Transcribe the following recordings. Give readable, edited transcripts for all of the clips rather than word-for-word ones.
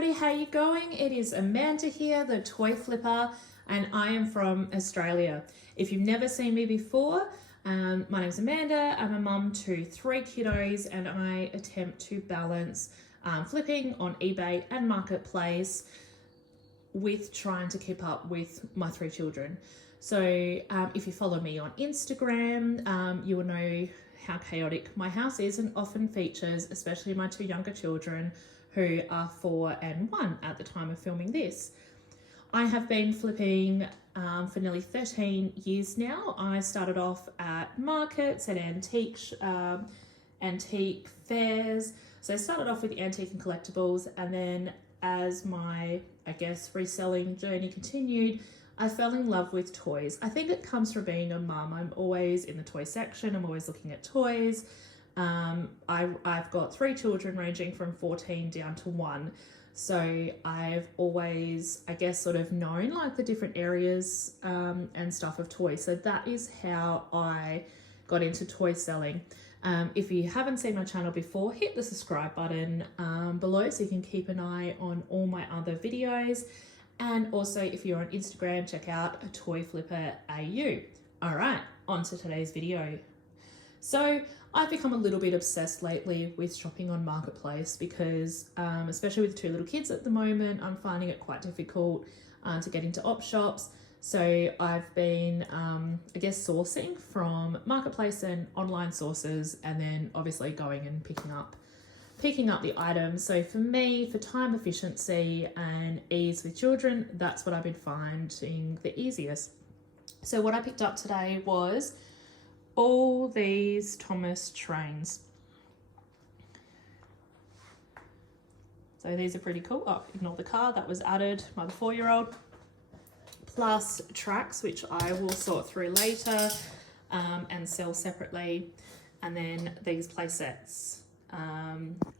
everybody, how you going? It is Amanda here, the Toy Flipper, and I am from Australia. If you've never seen me before, my name's Amanda. I'm a mum to 3 kiddos and I attempt to balance flipping on eBay and Marketplace with trying to keep up with my 3 children. So if you follow me on Instagram, you will know how chaotic my house is and often features, especially my 2 younger children who are 4 and 1 at the time of filming this. I have been flipping for nearly 13 years now. I started off at markets and antique fairs. So I started off with antique and collectibles, and then as my, reselling journey continued, I fell in love with toys. I think it comes from being a mum. I'm always in the toy section. I'm always looking at toys. I've got 3 children ranging from 14 down to 1. So I've always, sort of known like the different areas and stuff of toys. So that is how I got into toy selling. If you haven't seen my channel before, hit the subscribe button below so you can keep an eye on all my other videos. And also, if you're on Instagram, check out a Toy Flipper AU. All right, on to today's video. So I've become a little bit obsessed lately with shopping on Marketplace because, especially with 2 little kids at the moment, I'm finding it quite difficult to get into op shops. So I've been, sourcing from Marketplace and online sources, and then obviously going and picking up the items. So for me, for time efficiency and ease with children, that's what I've been finding the easiest. So what I picked up today was all these Thomas trains. So these are pretty cool. Oh, ignore the car, that was added by the 4-year-old. Plus tracks, which I will sort through later and sell separately. And then these play sets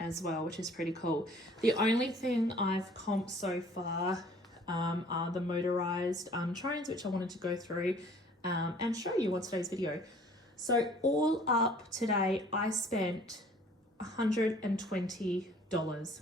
as well, which is pretty cool. The only thing I've comped so far are the motorized trains, which I wanted to go through and show you on today's video. So all up today, I spent $120.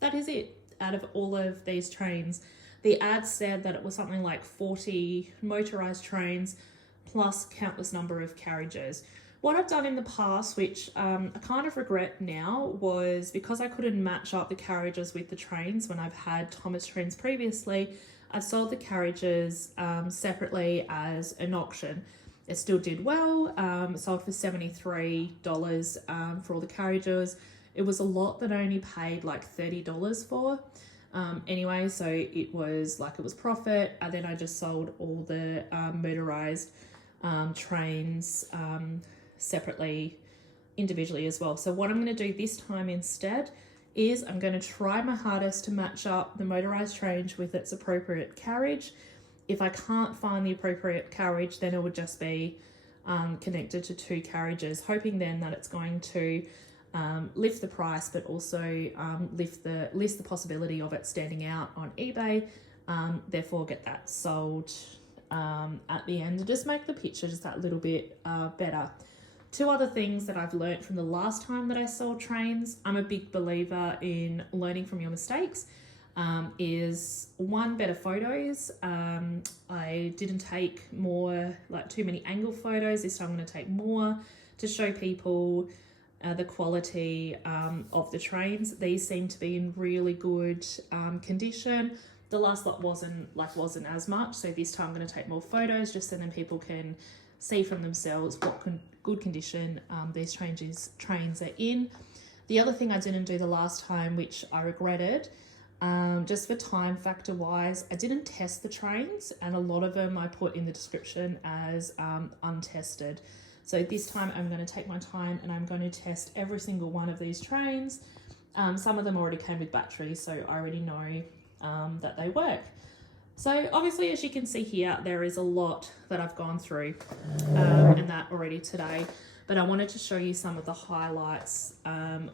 That is it out of all of these trains. The ad said that it was something like 40 motorized trains plus countless number of carriages. What I've done in the past, which I kind of regret now, was because I couldn't match up the carriages with the trains when I've had Thomas trains previously, I've sold the carriages separately as an auction. It still did well. It sold for $73 for all the carriages. It was a lot that I only paid like $30 for. Anyway, so it was profit. And then I just sold all the motorized trains separately, individually as well. So what I'm going to do this time instead is I'm going to try my hardest to match up the motorized train with its appropriate carriage. If I can't find the appropriate carriage, then it would just be connected to 2 carriages, hoping then that it's going to lift the price, but also list the possibility of it standing out on eBay, therefore get that sold at the end and just make the picture just that little bit better. 2 other things that I've learned from the last time that I sold trains, I'm a big believer in learning from your mistakes. Is 1, better photos. I didn't take too many angle photos. This time I'm going to take more to show people the quality of the trains. These seem to be in really good condition. The last lot wasn't as much, so this time I'm going to take more photos just so then people can see from themselves what good condition these trains are in. The other thing I didn't do the last time, which I regretted, just for time factor wise, I didn't test the trains, and a lot of them I put in the description as untested. So this time I'm going to take my time and I'm going to test every single one of these trains. Some of them already came with batteries, so I already know that they work. So obviously, as you can see here, there is a lot that I've gone through and that already today, but I wanted to show you some of the highlights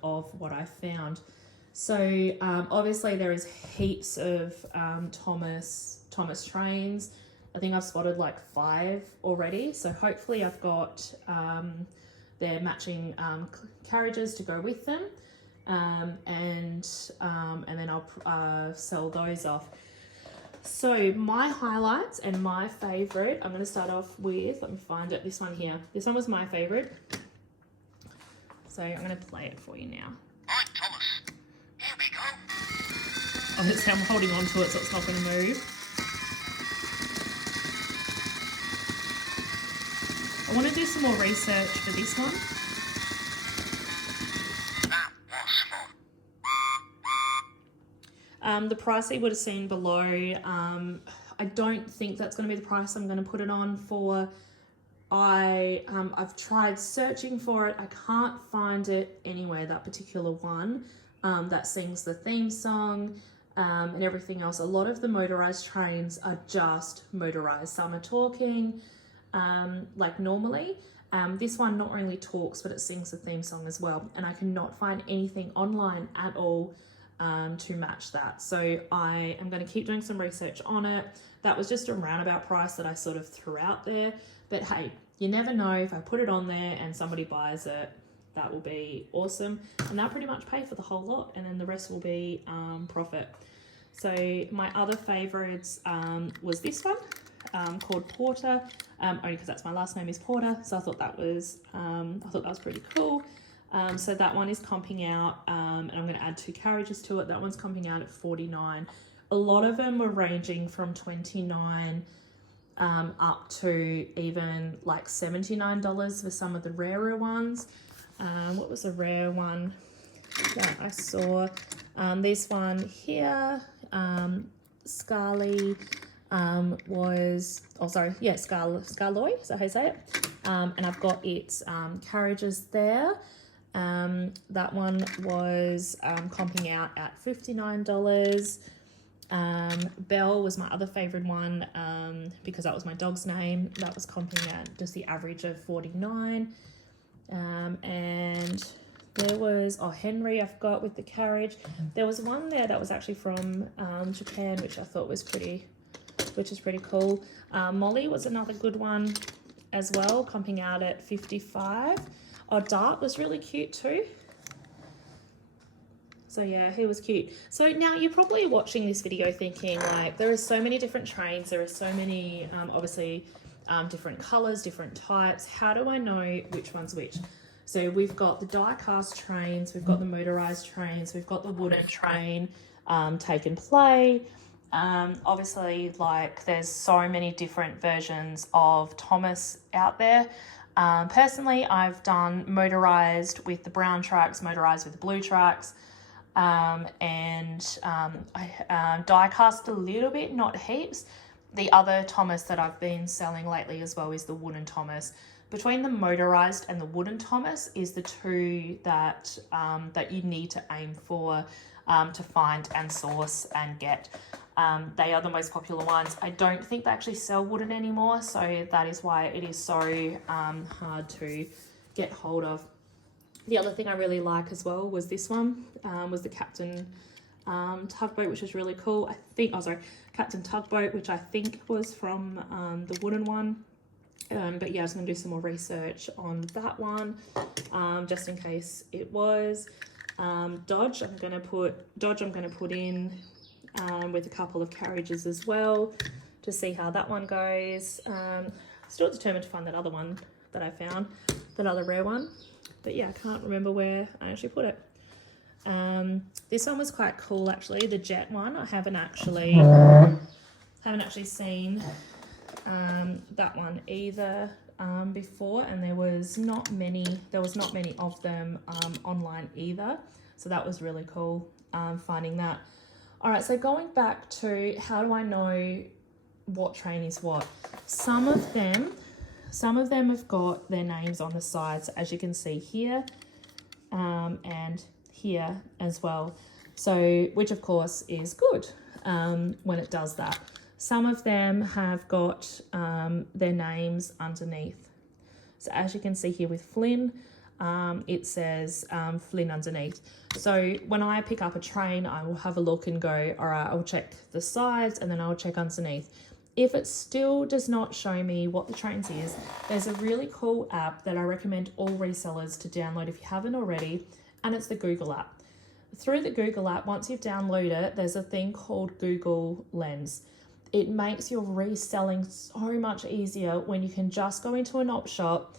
of what I found. So obviously there is heaps of Thomas trains. I think I've spotted like 5 already. So hopefully I've got their matching carriages to go with them. and then I'll sell those off. So my highlights and my favorite, I'm going to start off with, let me find it, this one here. This one was my favorite. So I'm going to play it for you now. Right, Thomas, here we go. I'm holding on to it so it's not going to move. I want to do some more research for this one. That was fun. The price that you would have seen below, I don't think that's going to be the price I'm going to put it on for. I've tried searching for it. I can't find it anywhere, that particular one that sings the theme song and everything else. A lot of the motorized trains are just motorized. Some are talking like normally. This one not only talks, but it sings the theme song as well. And I cannot find anything online at all to match that. So I am going to keep doing some research on it. That was just a roundabout price that I sort of threw out there. But hey, you never know, if I put it on there and somebody buys it, that will be awesome. And that'll pretty much pay for the whole lot. And then the rest will be profit. So my other favorites was this one called Porter, only because that's my last name is Porter. So I thought that was pretty cool. So that one is comping out, and I'm going to add 2 carriages to it. That one's comping out at $49. A lot of them were ranging from $29 up to even like $79 for some of the rarer ones. What was a rare one that I saw? This one here, Scarly, was, oh sorry, yeah, Scarloy, is that how you say it? And I've got its carriages there. That one was comping out at $59. Belle was my other favorite one because that was my dog's name. That was comping at just the average of $49. And there was, Henry I've got with the carriage. There was one there that was actually from Japan, which I thought was pretty cool. Molly was another good one as well, comping out at $55. Dart was really cute too. So yeah, he was cute. So now you're probably watching this video thinking like, there are so many different trains. There are so many, obviously, different colors, different types. How do I know which one's which? So we've got the die-cast trains, we've got the motorized trains, we've got the wooden train, take and play. Obviously, like there's so many different versions of Thomas out there. Personally, I've done motorized with the brown tracks, motorized with the blue tracks, I die cast a little bit, not heaps. The other Thomas that I've been selling lately as well is the wooden Thomas. Between the motorized and the wooden Thomas is the two that that you need to aim for to find and source and get. They are the most popular ones. I don't think they actually sell wooden anymore, so that is why it is so hard to get hold of. The other thing I really like as well was this one, was the Captain Tugboat, which was really cool. Captain Tugboat, which I think was from the wooden one. But yeah, I was going to do some more research on that one, just in case it was. Dodge, I'm going to put in with a couple of carriages as well to see how that one goes. Still determined to find that other one that I found, that other rare one. But yeah, I can't remember where I actually put it. This one was quite cool actually, the jet one. I haven't actually seen that one either before, and there was not many of them online either. So that was really cool finding that. All right, so going back to how do I know what train is what? Some of them have got their names on the sides, as you can see here, and here as well. So, which of course is good when it does that. Some of them have got their names underneath. So as you can see here with Flynn, it says Flynn underneath. So when I pick up a train, I will have a look and go, all right, I'll check the sides and then I'll check underneath. If it still does not show me what the trains is, there's a really cool app that I recommend all resellers to download if you haven't already, and it's the Google app. through the Google app, once you've downloaded it, there's a thing called Google Lens. It makes your reselling so much easier when you can just go into an op shop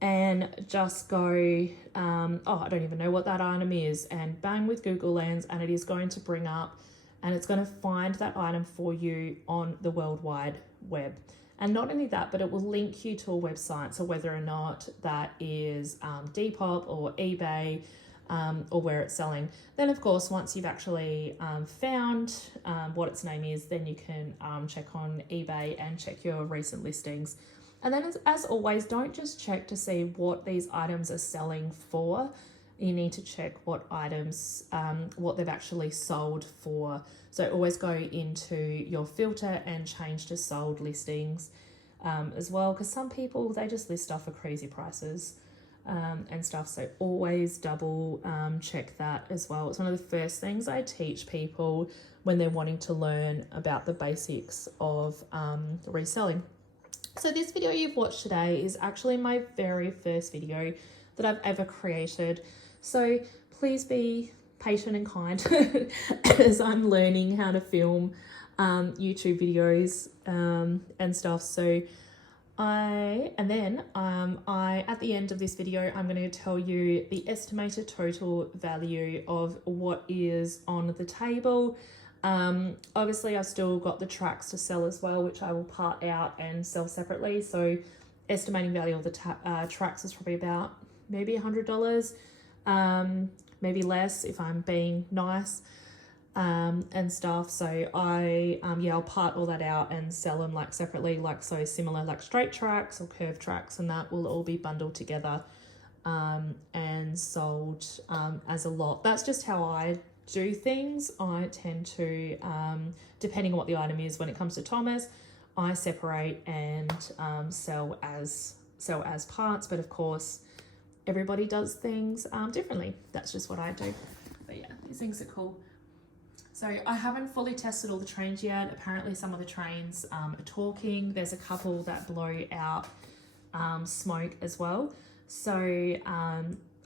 and just go, I don't even know what that item is, and bang with Google Lens, and it is going to bring up and it's going to find that item for you on the World Wide Web. And not only that, but it will link you to a website. So whether or not that is Depop or eBay, or where it's selling. Then of course, once you've actually found what its name is, then you can check on eBay and check your recent listings. And then as always, don't just check to see what these items are selling for. You need to check what items, what they've actually sold for. So always go into your filter and change to sold listings as well, because some people, they just list stuff for crazy prices. And stuff, so always double check that as well. It's one of the first things I teach people when they're wanting to learn about the basics of reselling. So this video you've watched today is actually my very first video that I've ever created, so please be patient and kind as I'm learning how to film YouTube videos and stuff. So at the end of this video, I'm going to tell you the estimated total value of what is on the table. Obviously, I've still got the tracks to sell as well, which I will part out and sell separately. So estimating value of the tracks is probably about maybe $100, maybe less if I'm being nice. And stuff. So I'll part all that out and sell them like separately, like so similar like straight tracks or curved tracks, and that will all be bundled together and sold as a lot. That's just how I do things. I tend to, depending on what the item is, when it comes to Thomas, I separate and sell as parts, but of course everybody does things differently. That's just what I do. But yeah, these things are cool. So I haven't fully tested all the trains yet. Apparently some of the trains are talking. There's a couple that blow out smoke as well. So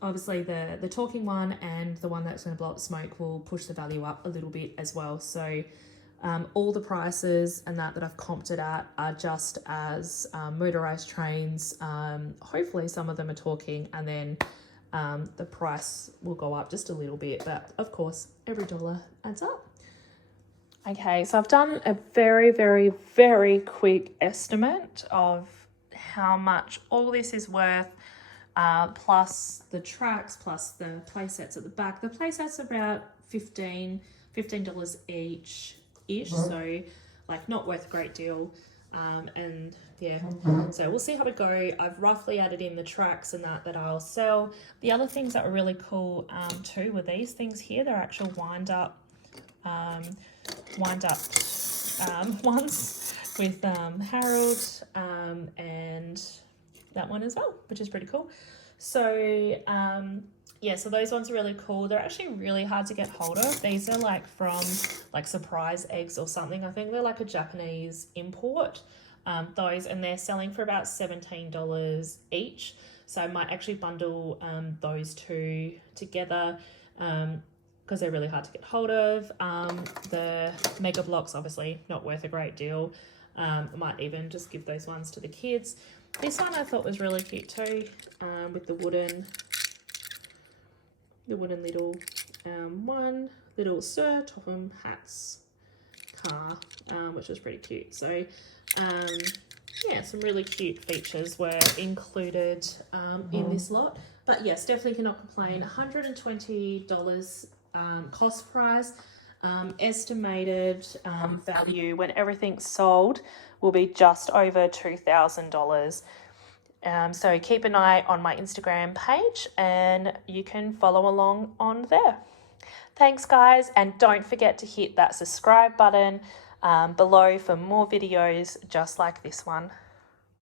obviously the talking one and the one that's going to blow up smoke will push the value up a little bit as well. So all the prices and that I've comped it at are just as motorized trains. Hopefully some of them are talking, and then the price will go up just a little bit, but of course every dollar adds up. Okay, so I've done a very, very, very quick estimate of how much all this is worth, plus the tracks, plus the play sets at the back. The play sets are about $15 each-ish, so like not worth a great deal. And yeah, so we'll see how we go. I've roughly added in the tracks and that I'll sell. The other things that are really cool too were these things here. They're actual wind up ones with Harold and that one as well, which is pretty cool. So so those ones are really cool. They're actually really hard to get hold of. These are like from like Surprise Eggs or something. I think they're like a Japanese import, those, and they're selling for about $17 each. So I might actually bundle those two together because they're really hard to get hold of. The Mega Blocks, obviously not worth a great deal. I might even just give those ones to the kids. This one I thought was really cute too, with the wooden little one little Sir Topham Hatt's car, which was pretty cute. So some really cute features were included in this lot. But yes, definitely cannot complain. $120 cost price. Estimated value when everything's sold will be just over $2,000. So keep an eye on my Instagram page and you can follow along on there. Thanks guys, and don't forget to hit that subscribe button below for more videos just like this one.